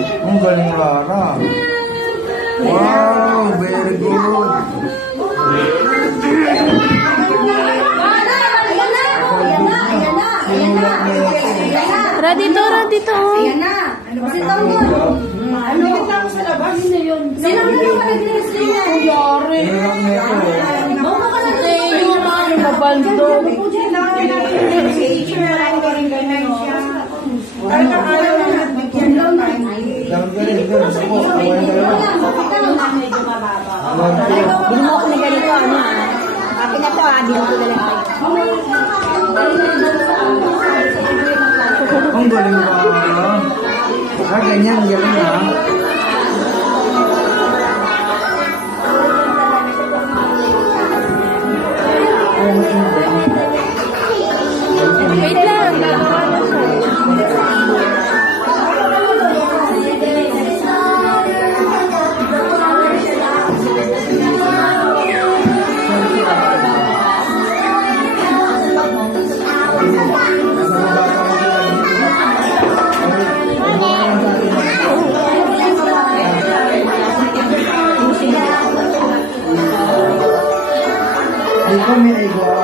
Ang galing, Rara. Wow, very good. Tara dito. Ayan na. Kasi tanggol. Ano lang sa labas? Sino yun? Sino na lang nag-dress niya? Yari. Hirap na ito. Baka ka na Yung mga nabando. Ang galing, pero sa po, kawain dalawa. Bili mo ako na ganito, ano? Akin na to, bili ko na lang. Ang galing, Rara. Ganyan, galing ha. Wait lang, gagawa na siya. Ay, kami ay gawa.